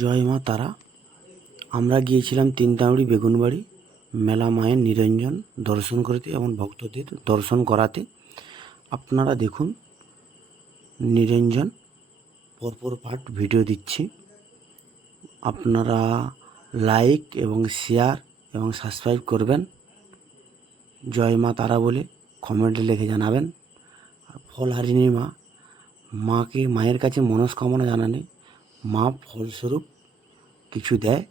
জয় মা তারা। আমরা গিয়েছিলাম তিনতাউড়ি বেগুনবাড়ি মেলা মায়ের নিরঞ্জন দর্শন করতে এবং ভক্তদের দর্শন করাতে। আপনারা দেখুন, নিরঞ্জন পরপর পার্ট ভিডিও দিচ্ছি। আপনারা লাইক এবং শেয়ার এবং সাবস্ক্রাইব করবেন। জয় মা তারা বলে কমেন্টে লিখে জানাবেন। আর ফলহারিণী মা, মায়ের কাছে মনস্কামনা জানালে মা ফলস্বরূপ কিছু দেয়,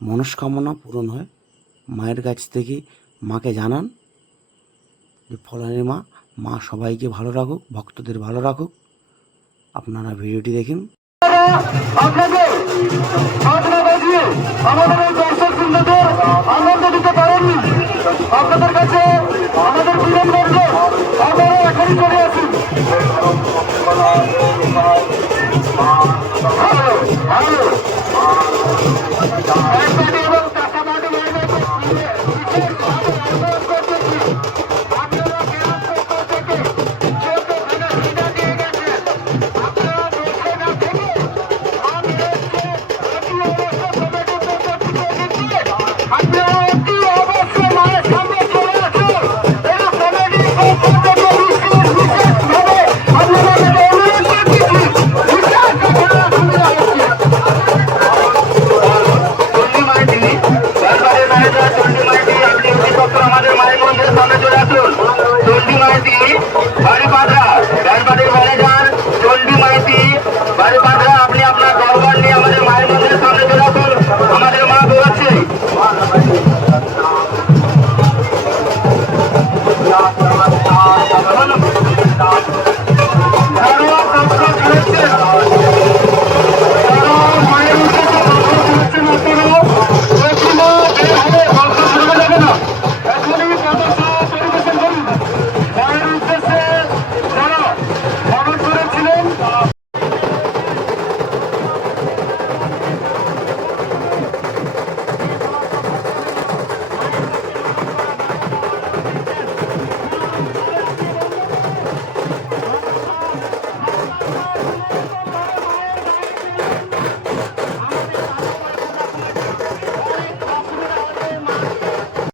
মনস্কামনা পূরণ হয়। মায়ের কাছ থেকে মাকে জানান যে ফলহারিণী মা সবাইকে ভালো রাখুক, ভক্তদের ভালো রাখুক। আপনারা ভিডিওটি দেখুন। আপনাদের বাজনা বাজিয়ে আমাদের এই দর্শক বৃন্দদের আনন্দ দিতে পারেননি। আপনাদের কাছে আমাদের বিনম্র, আপনারা এখনই চলে আসুন।